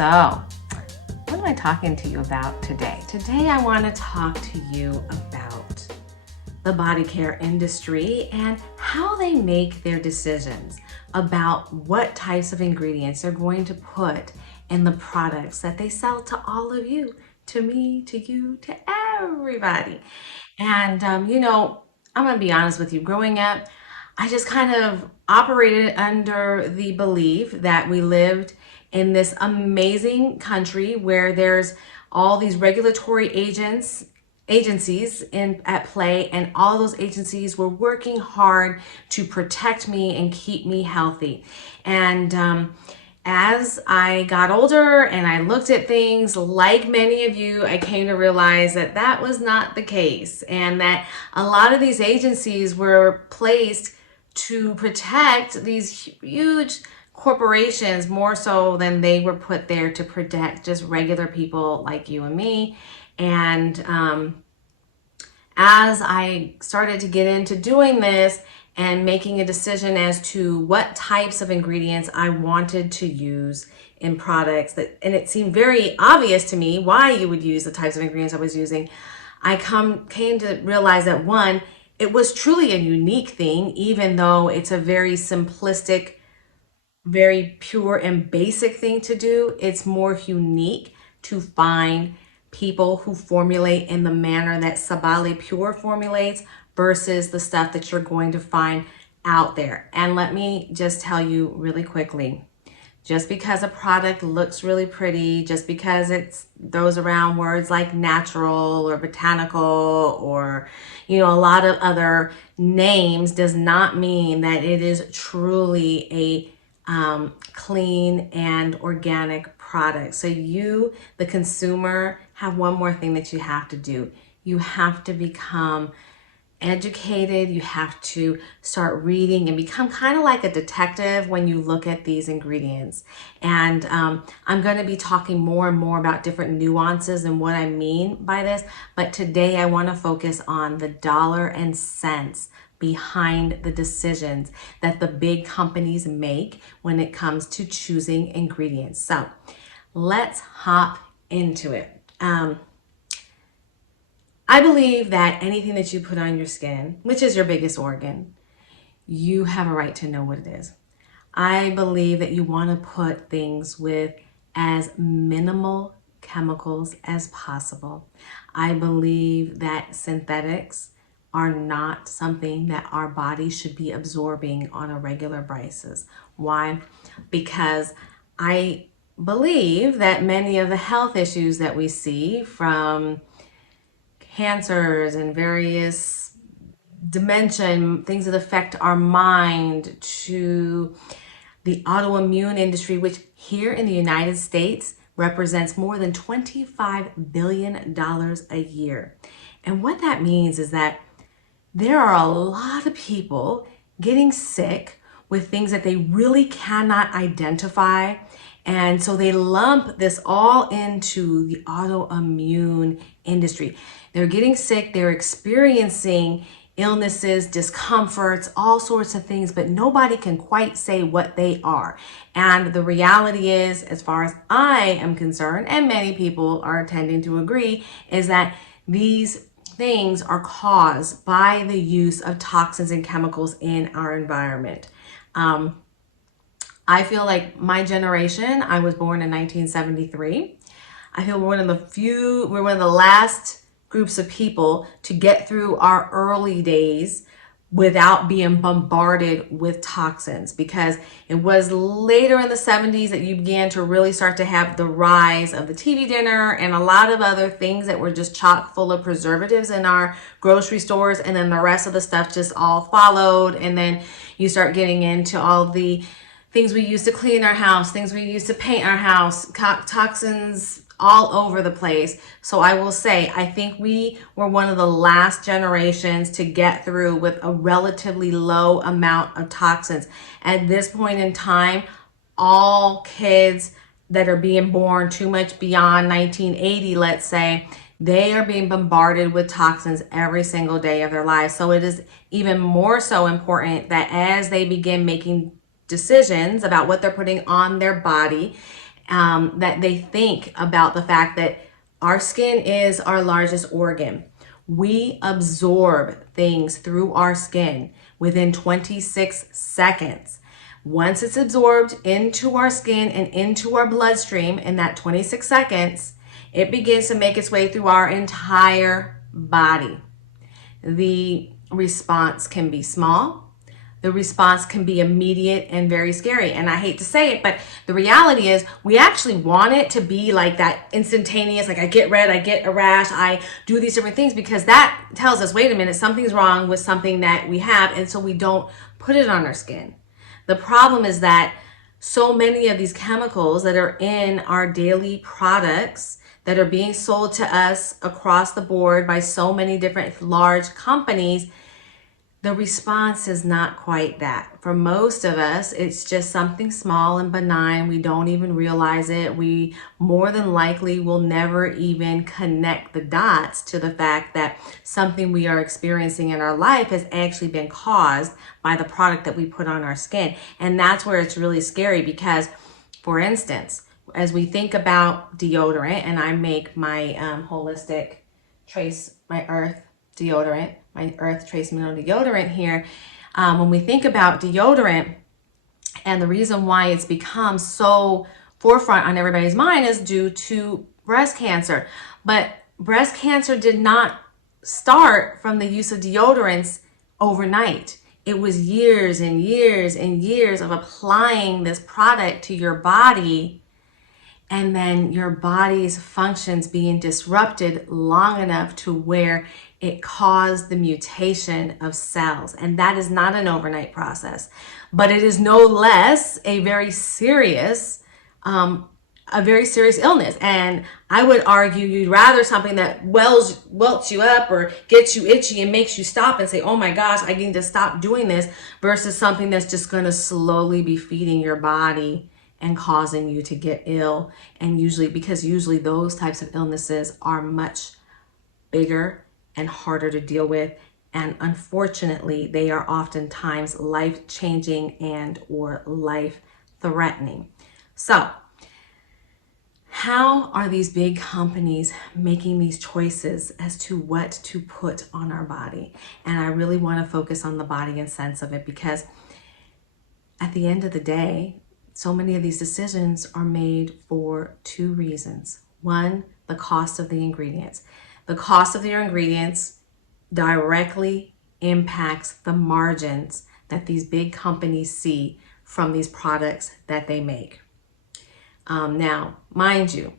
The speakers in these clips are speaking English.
So, what am I talking to you about today? Today I want to talk to you about the body care industry and how they make their decisions about what types of ingredients they're going to put in the products that they sell to all of you, to me, to you, to everybody. And, I'm going to be honest with you. Growing up, I just kind of operated under the belief that we lived in this amazing country where there's all these regulatory agencies at play, and all those agencies were working hard to protect me and keep me healthy. And as I got older and I looked at things, like many of you, I came to realize that that was not the case, and that a lot of these agencies were placed to protect these huge corporations more so than they were put there to protect just regular people like you and me. And as I started to get into doing this and making a decision as to what types of ingredients I wanted to use in products, and it seemed very obvious to me why you would use the types of ingredients I was using, I came to realize that, one, it was truly a unique thing, even though it's a very simplistic, very pure and basic thing to do. It's more unique to find people who formulate in the manner that Sabale Pure formulates versus the stuff that you're going to find out there. And let me just tell you really quickly, just because a product looks really pretty, just because it throws around words like natural or botanical or, a lot of other names, does not mean that it is truly a clean and organic product. So you, the consumer, have one more thing that you have to do. You have to become educated. You have to start reading and become kind of like a detective when you look at these ingredients. And I'm going to be talking more and more about different nuances and what I mean by this. But today I want to focus on the dollar and cents behind the decisions that the big companies make when it comes to choosing ingredients. So let's hop into it. I believe that anything that you put on your skin, which is your biggest organ, you have a right to know what it is. I believe that you want to put things with as minimal chemicals as possible. I believe that synthetics are not something that our body should be absorbing on a regular basis. Why? Because I believe that many of the health issues that we see, from cancers and various dementia, things that affect our mind, to the autoimmune industry, which here in the United States represents more than $25 billion a year. And what that means is that there are a lot of people getting sick with things that they really cannot identify. And so they lump this all into the autoimmune industry. They're getting sick, they're experiencing illnesses, discomforts, all sorts of things, but nobody can quite say what they are. And the reality is, as far as I am concerned, and many people are tending to agree, is that these things are caused by the use of toxins and chemicals in our environment. I feel like my generation, I was born in 1973. I feel we're one of the last groups of people to get through our early days without being bombarded with toxins, because it was later in the 70s that you began to really start to have the rise of the TV dinner and a lot of other things that were just chock full of preservatives in our grocery stores, and then the rest of the stuff just all followed. And then you start getting into all the things we use to clean our house, things we use to paint our house, toxins all over the place. So I will say, I think we were one of the last generations to get through with a relatively low amount of toxins. At this point in time, all kids that are being born too much beyond 1980, let's say, they are being bombarded with toxins every single day of their lives. So it is even more so important that as they begin making decisions about what they're putting on their body, that they think about the fact that our skin is our largest organ. We absorb things through our skin within 26 seconds. Once it's absorbed into our skin and into our bloodstream in that 26 seconds, it begins to make its way through our entire body. The response can be small. The response can be immediate and very scary. And I hate to say it, but the reality is we actually want it to be like that instantaneous, like I get red, I get a rash, I do these different things, because that tells us, wait a minute, something's wrong with something that we have. And so we don't put it on our skin. The problem is that so many of these chemicals that are in our daily products that are being sold to us across the board by so many different large companies, the response is not quite that. For most of us, it's just something small and benign. We don't even realize it. We more than likely will never even connect the dots to the fact that something we are experiencing in our life has actually been caused by the product that we put on our skin. And that's where it's really scary, because, for instance, as we think about deodorant, and I make my holistic trace, my earth deodorant, my earth trace mineral deodorant here. When we think about deodorant, and the reason why it's become so forefront on everybody's mind is due to breast cancer. But breast cancer did not start from the use of deodorants overnight. It was years and years and years of applying this product to your body, and then your body's functions being disrupted long enough to where it caused the mutation of cells. And that is not an overnight process, but it is no less a very serious illness. And I would argue you'd rather something that welts you up or gets you itchy and makes you stop and say, oh my gosh, I need to stop doing this, versus something that's just going to slowly be feeding your body and causing you to get ill. And usually those types of illnesses are much bigger and harder to deal with. And unfortunately, they are oftentimes life-changing and or life-threatening. So how are these big companies making these choices as to what to put on our body? And I really want to focus on the body and sense of it, because at the end of the day, so many of these decisions are made for two reasons. One, the cost of the ingredients. The cost of your ingredients directly impacts the margins that these big companies see from these products that they make. Now, mind you,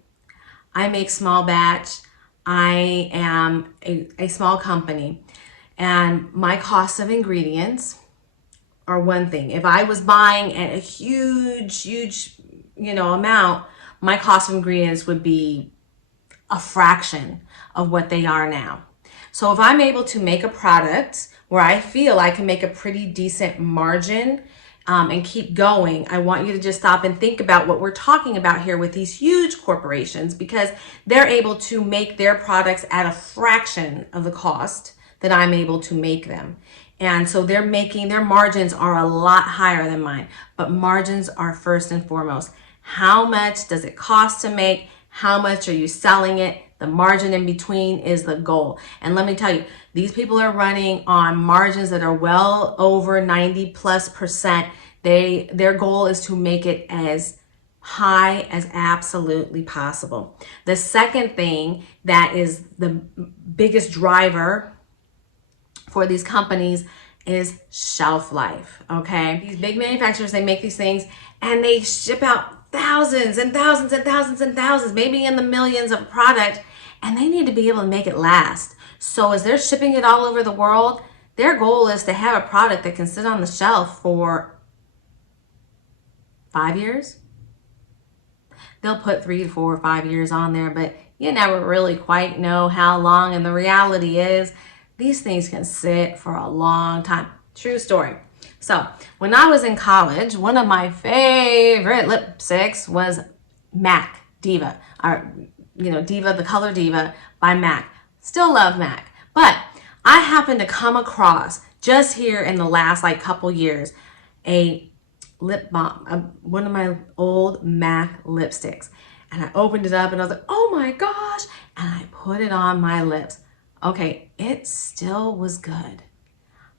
I make small batch. I am a small company, and my cost of ingredients are one thing. If I was buying a huge, amount, my cost of ingredients would be a fraction of what they are now. So if I'm able to make a product where I feel I can make a pretty decent margin and keep going, I want you to just stop and think about what we're talking about here with these huge corporations, because they're able to make their products at a fraction of the cost that I'm able to make them. And so their margins are a lot higher than mine, but margins are first and foremost. How much does it cost to make? How much are you selling it? The margin in between is the goal. And let me tell you, these people are running on margins that are well over 90+%. Their goal is to make it as high as absolutely possible. The second thing that is the biggest driver for these companies is shelf life, okay? These big manufacturers, they make these things and they ship out thousands and thousands and thousands and thousands, maybe in the millions of product, and they need to be able to make it last. So as they're shipping it all over the world, their goal is to have a product that can sit on the shelf for 5 years. They'll put 3 to 4 or 5 years on there, but you never really quite know how long. And the reality is, these things can sit for a long time. True story. So when I was in college, one of my favorite lipsticks was MAC Diva, or Diva, the color Diva by MAC. Still love MAC, but I happened to come across just here in the last couple years a lip balm, one of my old MAC lipsticks. And I opened it up and I was like, oh my gosh. And I put it on my lips. Okay, it still was good.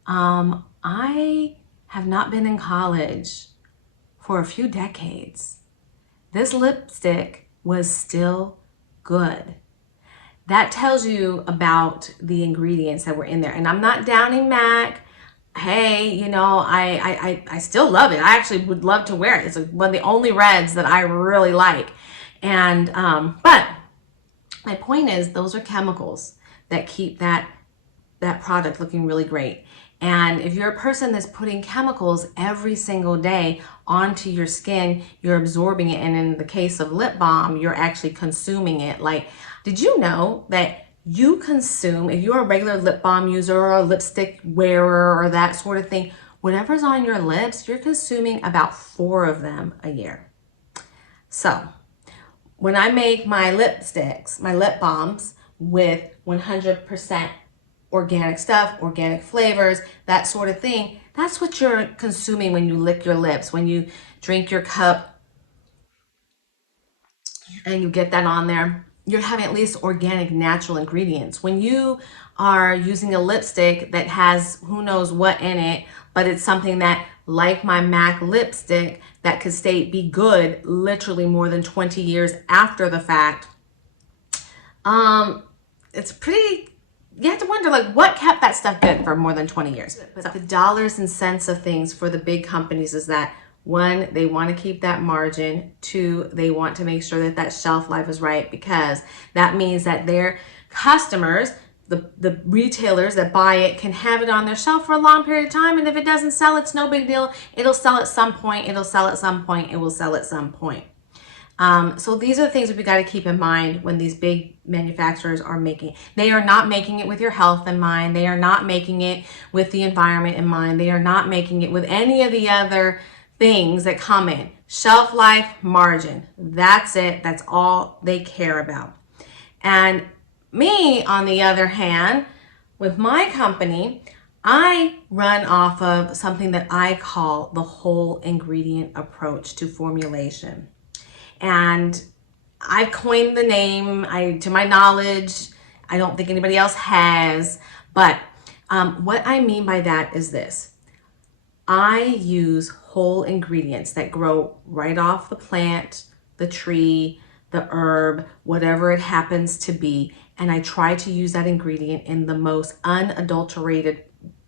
I have not been in college for a few decades. This lipstick was still good. That tells you about the ingredients that were in there. And I'm not downing MAC. Hey, you know, I still love it. I actually would love to wear it. It's one of the only reds that I really like. And, but my point is those are chemicals that keep that product looking really great. And if you're a person that's putting chemicals every single day onto your skin, you're absorbing it. And in the case of lip balm, you're actually consuming it. Like, did you know that you consume, if you're a regular lip balm user or a lipstick wearer or that sort of thing, whatever's on your lips, you're consuming about 4 of them a year. So when I make my lipsticks, my lip balms with 100% organic stuff, organic flavors, that sort of thing, that's what you're consuming when you lick your lips, when you drink your cup and you get that on there. You're having at least organic, natural ingredients. When you are using a lipstick that has who knows what in it, but it's something that, like my MAC lipstick, that could be good literally more than 20 years after the fact, it's pretty, you have to wonder, like, what kept that stuff good for more than 20 years? But the dollars and cents of things for the big companies is that, 1, they want to keep that margin. 2, they want to make sure that that shelf life is right, because that means that their customers, the retailers that buy it, can have it on their shelf for a long period of time. And if it doesn't sell, it's no big deal. It'll sell at some point. It'll sell at some point. It will sell at some point. So these are the things that we got to keep in mind when these big manufacturers are making. They are not making it with your health in mind. They are not making it with the environment in mind. They are not making it with any of the other things that come in. Shelf life, margin. That's it. That's all they care about. And me, on the other hand, with my company, I run off of something that I call the whole ingredient approach to formulation. And I've coined the name, to my knowledge, I don't think anybody else has, but what I mean by that is this. I use whole ingredients that grow right off the plant, the tree, the herb, whatever it happens to be, and I try to use that ingredient in the most unadulterated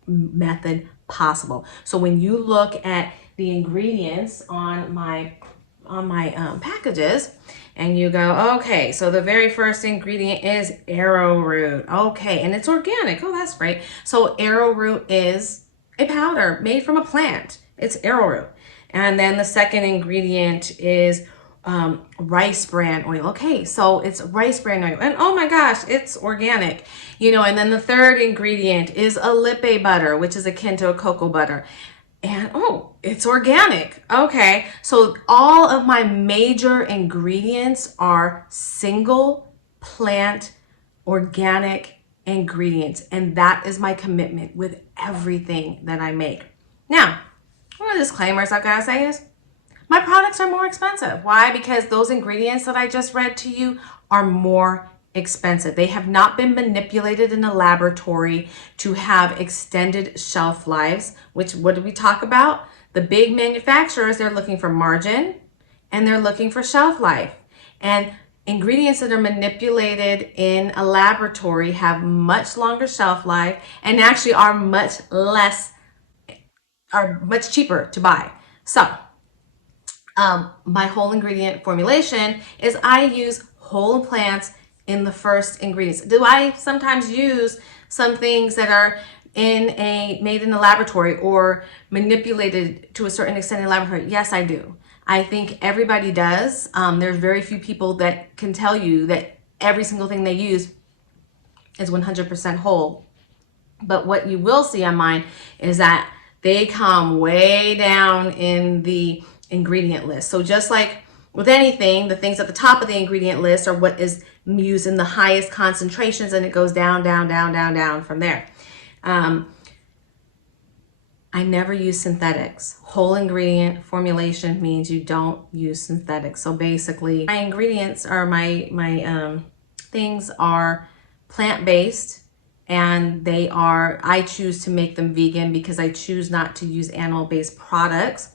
method possible. So when you look at the ingredients on my packages, and you go, okay, so the very first ingredient is arrowroot. Okay, and it's organic. Oh, that's great. So arrowroot is a powder made from a plant. It's arrowroot. And then the second ingredient is rice bran oil. Okay, so it's rice bran oil. And oh my gosh, it's organic. You know, and then the third ingredient is a lippe butter, which is akin to a cocoa butter. And oh, it's organic. Okay, so all of my major ingredients are single plant organic ingredients, and that is my commitment with everything that I make. Now, one of the disclaimers I've got to say is my products are more expensive. Why? Because those ingredients that I just read to you are more expensive. They have not been manipulated in a laboratory to have extended shelf lives, which, what did we talk about? The big manufacturers, they're looking for margin and they're looking for shelf life. And ingredients that are manipulated in a laboratory have much longer shelf life and actually are much cheaper to buy. So my whole ingredient formulation is I use whole plants in the first ingredients. Do I sometimes use some things that are made in a laboratory or manipulated to a certain extent in a laboratory? Yes, I do. I think everybody does. There's very few people that can tell you that every single thing they use is 100% whole. But what you will see on mine is that they come way down in the ingredient list. So just like with anything, the things at the top of the ingredient list are what is used in the highest concentrations, and it goes down, down, down, down, down from there. I never use synthetics. Whole ingredient formulation means you don't use synthetics. So basically, my ingredients are my things are plant-based, and I choose to make them vegan because I choose not to use animal-based products.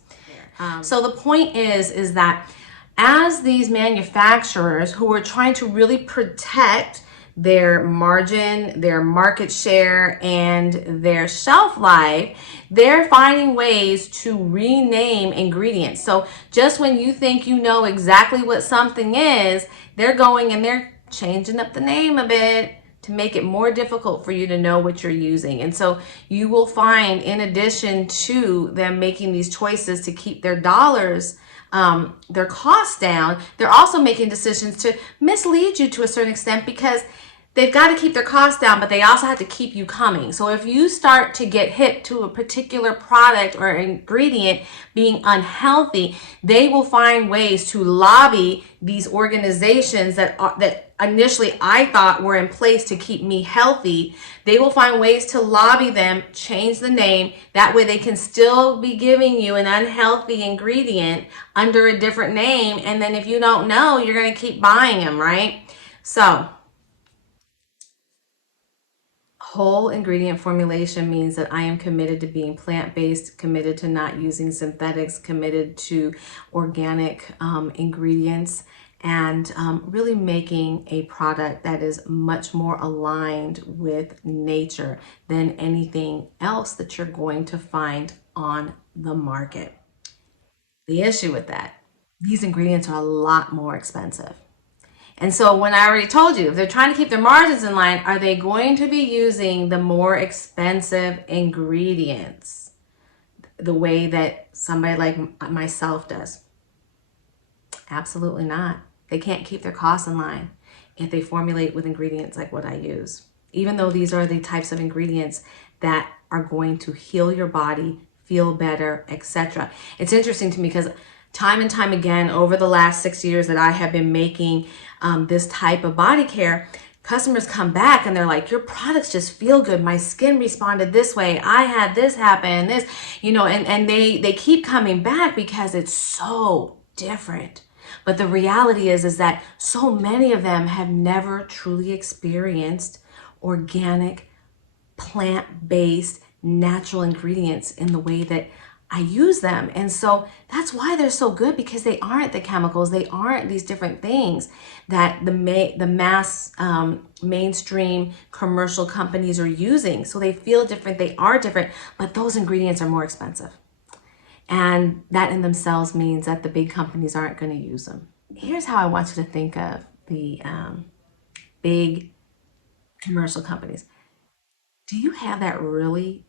So the point is that as these manufacturers who are trying to really protect their margin, their market share, and their shelf life, they're finding ways to rename ingredients. So just when you think you know exactly what something is, they're going and they're changing up the name a bit to make it more difficult for you to know what you're using. And so you will find, in addition to them making these choices to keep their dollars, their costs down, they're also making decisions to mislead you to a certain extent, because they've got to keep their costs down, but they also have to keep you coming. So if you start to get hip to a particular product or ingredient being unhealthy, they will find ways to lobby these organizations that initially I thought were in place to keep me healthy. They will find ways to lobby them, change the name. That way they can still be giving you an unhealthy ingredient under a different name. And then if you don't know, you're going to keep buying them, right? So whole ingredient formulation means that I am committed to being plant-based, committed to not using synthetics, committed to organic ingredients, and really making a product that is much more aligned with nature than anything else that you're going to find on the market. The issue with that, these ingredients are a lot more expensive. And so when I already told you, if they're trying to keep their margins in line, are they going to be using the more expensive ingredients the way that somebody like myself does? Absolutely not. They can't keep their costs in line if they formulate with ingredients like what I use, even though these are the types of ingredients that are going to heal your body, feel better, etc. It's interesting to me because time and time again over the last 6 years that I have been making this type of body care, customers come back and they're like, your products just feel good. My skin responded this way. I had this happen, this, and they keep coming back because it's so different. But the reality is that so many of them have never truly experienced organic, plant-based, natural ingredients in the way that I use them. And so that's why they're so good, because they aren't the chemicals, they aren't these different things that the mass mainstream commercial companies are using. So they feel different, they are different, but those ingredients are more expensive. And that in themselves means that the big companies aren't going to use them. Here's how I want you to think of the big commercial companies. Do you have that really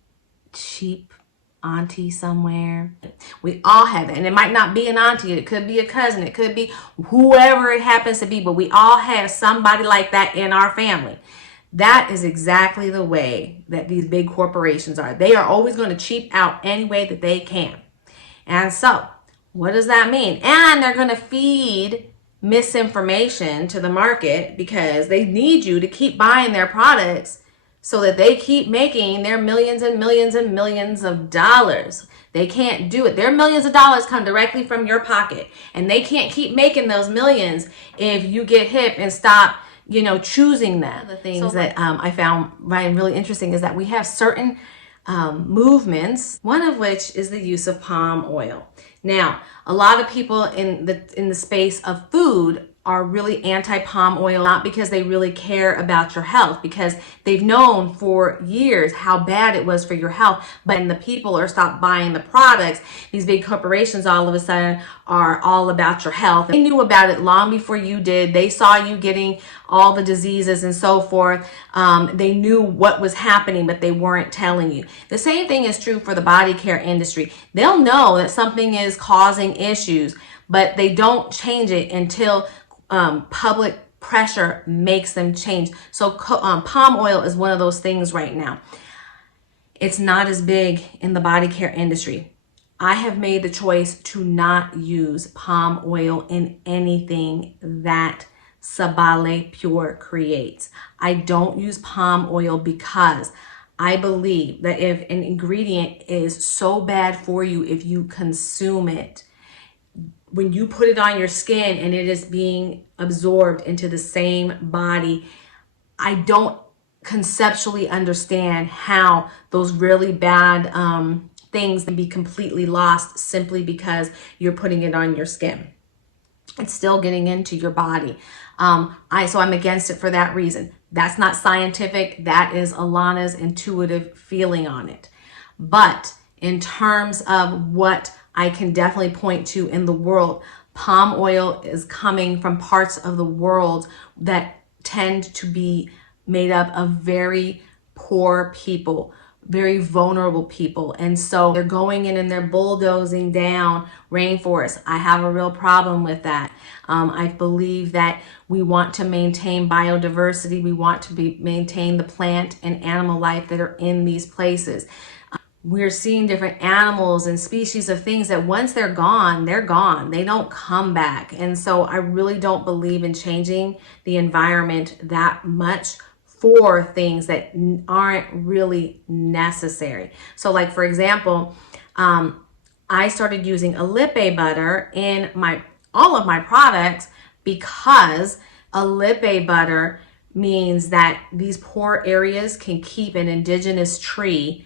cheap auntie somewhere? We all have it, and it might not be an auntie, it could be a cousin, it could be whoever it happens to be, but we all have somebody like that in our family. That is exactly the way that these big corporations are. They are always going to cheap out any way that they can. And so what does that mean? And they're going to feed misinformation to the market because they need you to keep buying their products so that they keep making their millions and millions and millions of dollars. They can't do it. Their millions of dollars come directly from your pocket, and they can't keep making those millions if you get hip and stop, choosing them. The things that I found, Ryan, really interesting is that we have certain movements, one of which is the use of palm oil. Now, a lot of people in the space of food are really anti-palm oil, not because they really care about your health, because they've known for years how bad it was for your health. But when the people are stopped buying the products, these big corporations all of a sudden are all about your health. They knew about it long before you did. They saw you getting all the diseases and so forth. They knew what was happening, but they weren't telling you. The same thing is true for the body care industry. They'll know that something is causing issues, but they don't change it until public pressure makes them change. So palm oil is one of those things right now. It's not as big in the body care industry. I have made the choice to not use palm oil in anything that Sabale Pure creates. I don't use palm oil because I believe that if an ingredient is so bad for you, if you consume it, when you put it on your skin and it is being absorbed into the same body, I don't conceptually understand how those really bad things can be completely lost simply because you're putting it on your skin. It's still getting into your body. So I'm against it for that reason. That's not scientific. That is Alana's intuitive feeling on it. But in terms of what I can definitely point to in the world, palm oil is coming from parts of the world that tend to be made up of very poor people, very vulnerable people. And so they're going in and they're bulldozing down rainforests. I have a real problem with that. I believe that we want to maintain biodiversity. We want to maintain the plant and animal life that are in these places. We're seeing different animals and species of things that once they're gone, they're gone. They don't come back. And so I really don't believe in changing the environment that much for things that aren't really necessary. So like, for example, I started using a lippe butter in all of my products because a lippe butter means that these poor areas can keep an indigenous tree,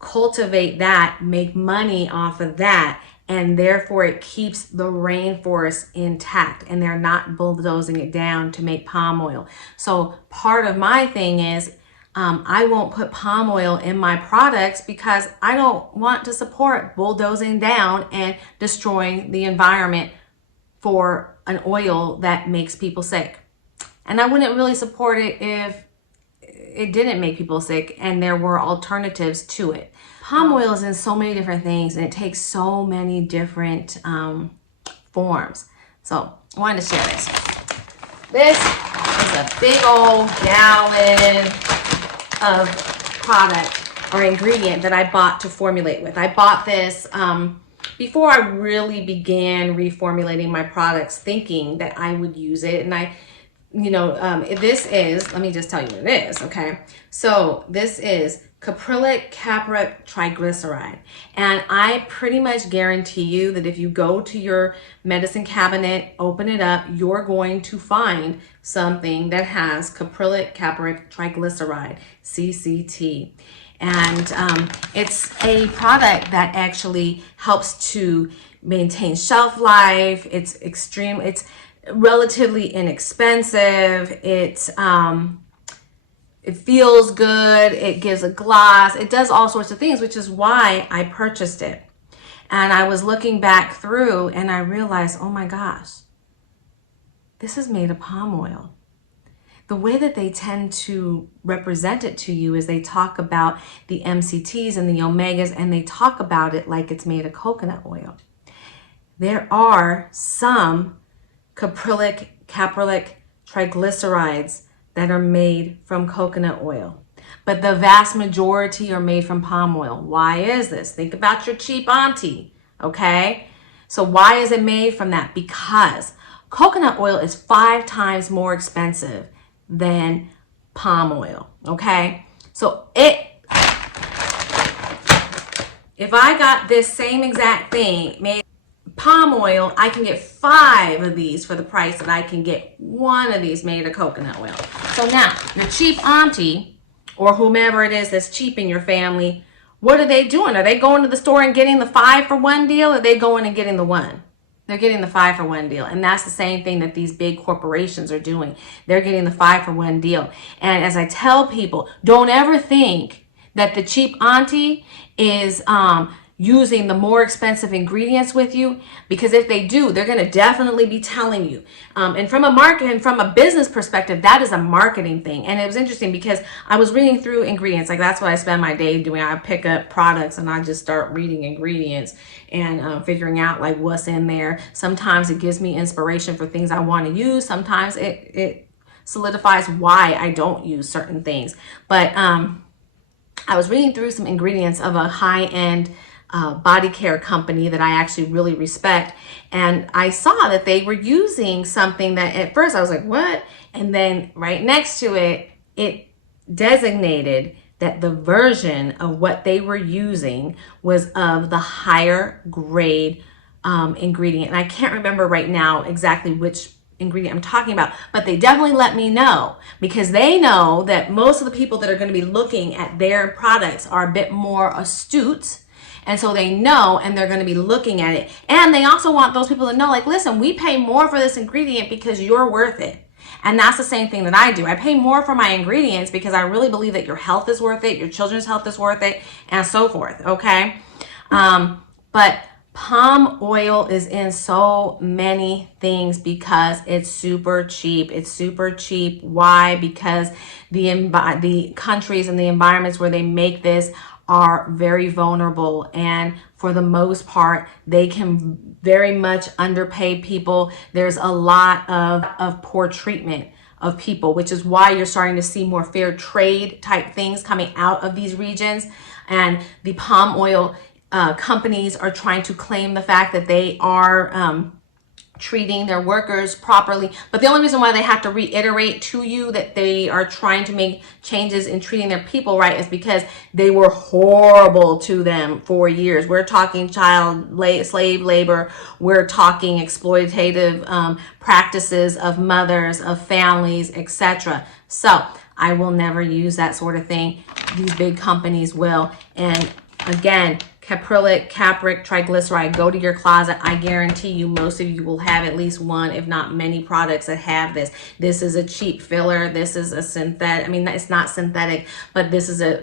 cultivate that, make money off of that, and therefore it keeps the rainforest intact and they're not bulldozing it down to make palm oil. So part of my thing is I won't put palm oil in my products because I don't want to support bulldozing down and destroying the environment for an oil that makes people sick. And I wouldn't really support it if it didn't make people sick and there were alternatives to it. Palm oil is in so many different things and it takes so many different forms. So I wanted to share this. This is a big old gallon of product or ingredient that I bought to formulate with. I bought this before I really began reformulating my products, thinking that I would use it. And this is, let me just tell you what it is, okay? So this is caprylic capric triglyceride. And I pretty much guarantee you that if you go to your medicine cabinet, open it up, you're going to find something that has caprylic capric triglyceride, CCT. And it's a product that actually helps to maintain shelf life. It's relatively inexpensive. It feels good. It gives a gloss. It does all sorts of things, which is why I purchased it. And I was looking back through and I realized, oh my gosh, this is made of palm oil. The way that they tend to represent it to you is they talk about the MCTs and the omegas, and they talk about it like it's made of coconut oil. There are some caprylic triglycerides that are made from coconut oil, but the vast majority are made from palm oil. Why is this? Think about your cheap auntie, okay? So why is it made from that? Because coconut oil is 5 times more expensive than palm oil, okay? So if I got this same exact thing made palm oil, I can get 5 of these for the price that I can get 1 of these made of coconut oil. So now, your cheap auntie, or whomever it is that's cheap in your family, what are they doing? Are they going to the store and getting the 5 for 1 deal, or are they going and getting the 1? They're getting the 5 for 1 deal. And that's the same thing that these big corporations are doing. They're getting the 5 for 1 deal. And as I tell people, don't ever think that the cheap auntie is using the more expensive ingredients with you, because if they do, they're going to definitely be telling you. And from a market and from a business perspective, that is a marketing thing. And it was interesting because I was reading through ingredients. Like, that's what I spend my day doing. I pick up products and I just start reading ingredients and figuring out like what's in there. Sometimes it gives me inspiration for things I want to use. Sometimes it solidifies why I don't use certain things. But I was reading through some ingredients of a high-end body care company that I actually really respect. And I saw that they were using something that at first I was like, what? And then right next to it, it designated that the version of what they were using was of the higher grade ingredient. And I can't remember right now exactly which ingredient I'm talking about, but they definitely let me know, because they know that most of the people that are going to be looking at their products are a bit more astute. And so they know, and they're going to be looking at it. And they also want those people to know, like, listen, we pay more for this ingredient because you're worth it. And that's the same thing that I do. I pay more for my ingredients because I really believe that your health is worth it, your children's health is worth it, and so forth, okay? But palm oil is in so many things because it's super cheap. It's super cheap. Why? Because the countries and the environments where they make this are very vulnerable, and for the most part they can very much underpay people. There's a lot of poor treatment of people, which is why you're starting to see more fair trade type things coming out of these regions. And the palm oil companies are trying to claim the fact that they are treating their workers properly. But the only reason why they have to reiterate to you that they are trying to make changes in treating their people right is because they were horrible to them for years. We're talking slave labor. We're talking exploitative practices of mothers, of families, etc. So I will never use that sort of thing. These big companies will. And again, caprylic, capric, triglyceride, go to your closet. I guarantee you most of you will have at least one, if not many products that have this. This is a cheap filler. This is a synthetic. I mean, it's not synthetic, but this is a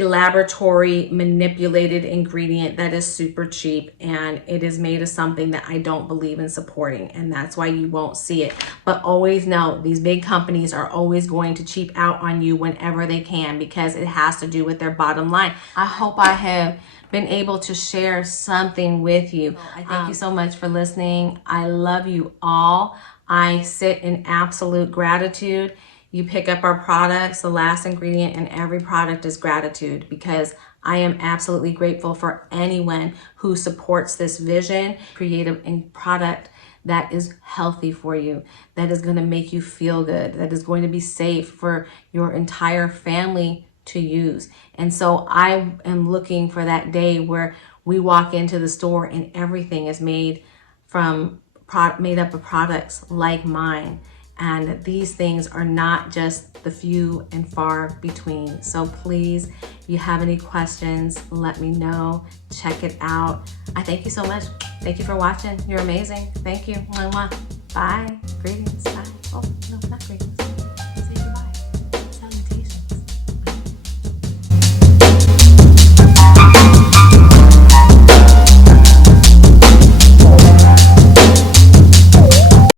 laboratory manipulated ingredient that is super cheap, and it is made of something that I don't believe in supporting, and that's why you won't see it. But always know, these big companies are always going to cheap out on you whenever they can, because it has to do with their bottom line. I hope I have been able to share something with you. I thank you so much for listening. I love you all. I sit in absolute gratitude. You pick up our products, the last ingredient in every product is gratitude, because I am absolutely grateful for anyone who supports this vision, create a product that is healthy for you, that is going to make you feel good, that is going to be safe for your entire family to use. And so I am looking for that day where we walk into the store and everything is made up of products like mine. And these things are not just the few and far between. So please, if you have any questions, let me know. Check it out. I thank you so much. Thank you for watching. You're amazing. Thank you. Mwah, mwah. Bye. Greetings.